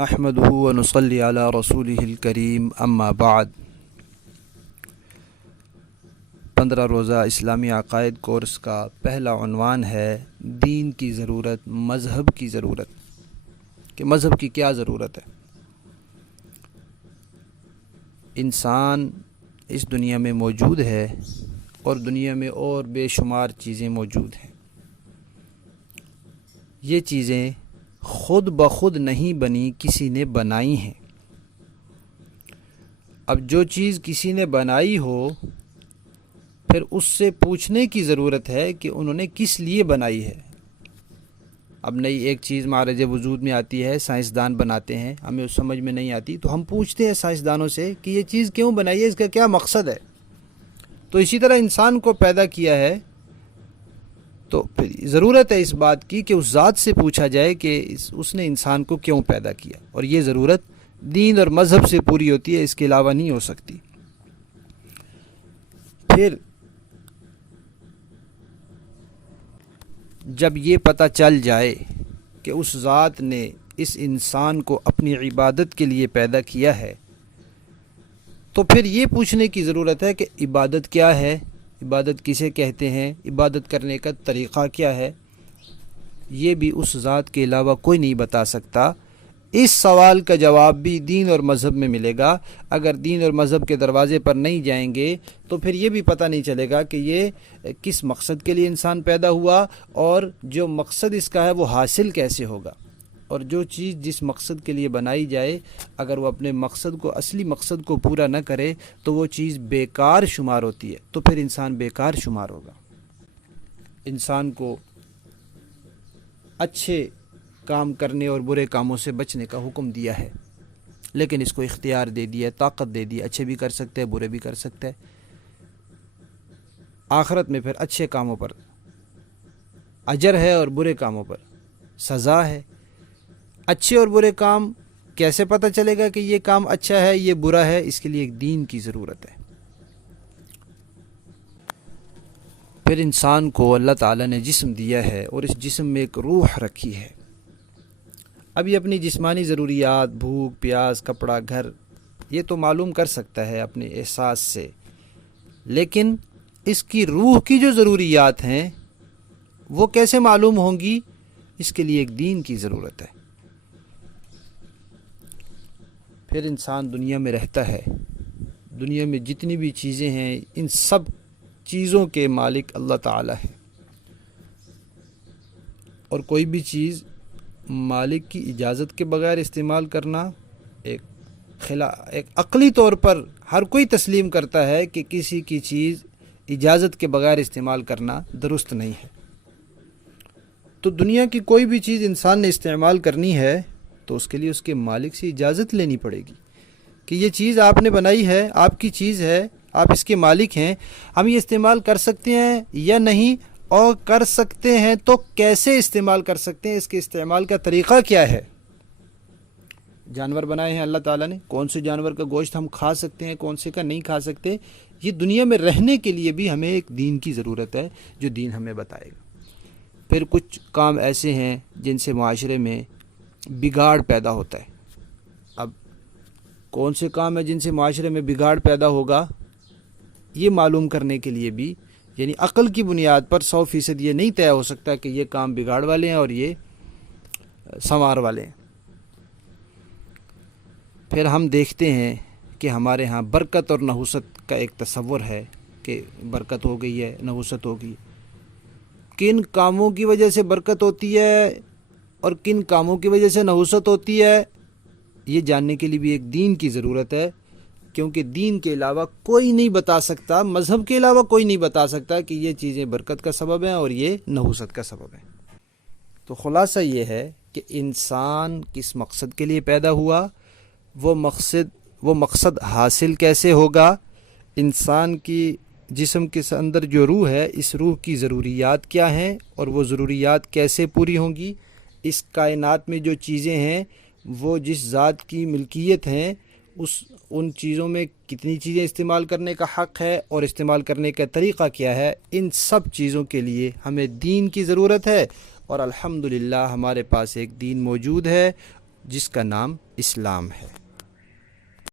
نحمده ونصلي على رسوله الکریم اما بعد 15 روزہ اسلامی عقائد کورس کا پہلا عنوان ہے دین کی ضرورت، مذہب کی ضرورت، کہ مذہب کی کیا ضرورت ہے۔ انسان اس دنیا میں موجود ہے اور دنیا میں اور بے شمار چیزیں موجود ہیں۔ یہ چیزیں خود بخود نہیں بنی، کسی نے بنائی ہیں۔ اب جو چیز کسی نے بنائی ہو، پھر اس سے پوچھنے کی ضرورت ہے کہ انہوں نے کس لیے بنائی ہے۔ اب نئی ایک چیز معرض وجود میں آتی ہے، سائنسدان بناتے ہیں، ہمیں اس سمجھ میں نہیں آتی تو ہم پوچھتے ہیں سائنسدانوں سے کہ یہ چیز کیوں بنائی ہے، اس کا کیا مقصد ہے۔ تو اسی طرح انسان کو پیدا کیا ہے تو پھر ضرورت ہے اس بات کی کہ اس ذات سے پوچھا جائے کہ اس نے انسان کو کیوں پیدا کیا، اور یہ ضرورت دین اور مذہب سے پوری ہوتی ہے، اس کے علاوہ نہیں ہو سکتی۔ پھر جب یہ پتہ چل جائے کہ اس ذات نے اس انسان کو اپنی عبادت کے لیے پیدا کیا ہے، تو پھر یہ پوچھنے کی ضرورت ہے کہ عبادت کیا ہے، عبادت کسے کہتے ہیں، عبادت کرنے کا طریقہ کیا ہے۔ یہ بھی اس ذات کے علاوہ کوئی نہیں بتا سکتا۔ اس سوال کا جواب بھی دین اور مذہب میں ملے گا۔ اگر دین اور مذہب کے دروازے پر نہیں جائیں گے تو پھر یہ بھی پتہ نہیں چلے گا کہ یہ کس مقصد کے لیے انسان پیدا ہوا، اور جو مقصد اس کا ہے وہ حاصل کیسے ہوگا۔ اور جو چیز جس مقصد کے لیے بنائی جائے، اگر وہ اپنے مقصد کو، اصلی مقصد کو پورا نہ کرے تو وہ چیز بیکار شمار ہوتی ہے، تو پھر انسان بیکار شمار ہوگا۔ انسان کو اچھے کام کرنے اور برے کاموں سے بچنے کا حکم دیا ہے، لیکن اس کو اختیار دے دیا، طاقت دے دی، اچھے بھی کر سکتے ہیں، برے بھی کر سکتے ہیں۔ آخرت میں پھر اچھے کاموں پر اجر ہے اور برے کاموں پر سزا ہے۔ اچھے اور برے کام کیسے پتہ چلے گا کہ یہ کام اچھا ہے، یہ برا ہے؟ اس کے لیے ایک دین کی ضرورت ہے۔ پھر انسان کو اللہ تعالیٰ نے جسم دیا ہے اور اس جسم میں ایک روح رکھی ہے۔ اب یہ اپنی جسمانی ضروریات، بھوک پیاس، کپڑا، گھر، یہ تو معلوم کر سکتا ہے اپنے احساس سے، لیکن اس کی روح کی جو ضروریات ہیں وہ کیسے معلوم ہوں گی؟ اس کے لیے ایک دین کی ضرورت ہے۔ پھر انسان دنیا میں رہتا ہے، دنیا میں جتنی بھی چیزیں ہیں ان سب چیزوں کے مالک اللہ تعالیٰ ہے، اور کوئی بھی چیز مالک کی اجازت کے بغیر استعمال کرنا ایک عقلی طور پر ہر کوئی تسلیم کرتا ہے کہ کسی کی چیز اجازت کے بغیر استعمال کرنا درست نہیں ہے۔ تو دنیا کی کوئی بھی چیز انسان نے استعمال کرنی ہے تو اس کے لیے اس کے مالک سے اجازت لینی پڑے گی کہ یہ چیز آپ نے بنائی ہے، آپ کی چیز ہے، آپ اس کے مالک ہیں، ہم یہ استعمال کر سکتے ہیں یا نہیں، اور کر سکتے ہیں تو کیسے استعمال کر سکتے ہیں، اس کے استعمال کا طریقہ کیا ہے۔ جانور بنائے ہیں اللہ تعالیٰ نے، کون سے جانور کا گوشت ہم کھا سکتے ہیں، کون سے کا نہیں کھا سکتے۔ یہ دنیا میں رہنے کے لیے بھی ہمیں ایک دین کی ضرورت ہے جو دین ہمیں بتائے گا۔ پھر کچھ کام ایسے ہیں جن سے معاشرے میں بگاڑ پیدا ہوتا ہے۔ اب کون سے کام ہیں جن سے معاشرے میں بگاڑ پیدا ہوگا، یہ معلوم کرنے کے لیے بھی، یعنی عقل کی بنیاد پر 100% یہ نہیں طے ہو سکتا کہ یہ کام بگاڑ والے ہیں اور یہ سنوار والے ہیں۔ پھر ہم دیکھتے ہیں کہ ہمارے ہاں برکت اور نحوست کا ایک تصور ہے کہ برکت ہو گئی ہے، نحوست ہو گئی۔ کن کاموں کی وجہ سے برکت ہوتی ہے اور کن کاموں کی وجہ سے نحوست ہوتی ہے، یہ جاننے کے لیے بھی ایک دین کی ضرورت ہے، کیونکہ دین کے علاوہ کوئی نہیں بتا سکتا، مذہب کے علاوہ کوئی نہیں بتا سکتا کہ یہ چیزیں برکت کا سبب ہیں اور یہ نحوست کا سبب ہیں۔ تو خلاصہ یہ ہے کہ انسان کس مقصد کے لیے پیدا ہوا، وہ مقصد حاصل کیسے ہوگا، انسان کی جسم کے اندر جو روح ہے، اس روح کی ضروریات کیا ہیں اور وہ ضروریات کیسے پوری ہوں گی، اس کائنات میں جو چیزیں ہیں وہ جس ذات کی ملکیت ہیں، ان چیزوں میں کتنی چیزیں استعمال کرنے کا حق ہے اور استعمال کرنے کا طریقہ کیا ہے، ان سب چیزوں کے لیے ہمیں دین کی ضرورت ہے، اور الحمدللہ ہمارے پاس ایک دین موجود ہے جس کا نام اسلام ہے۔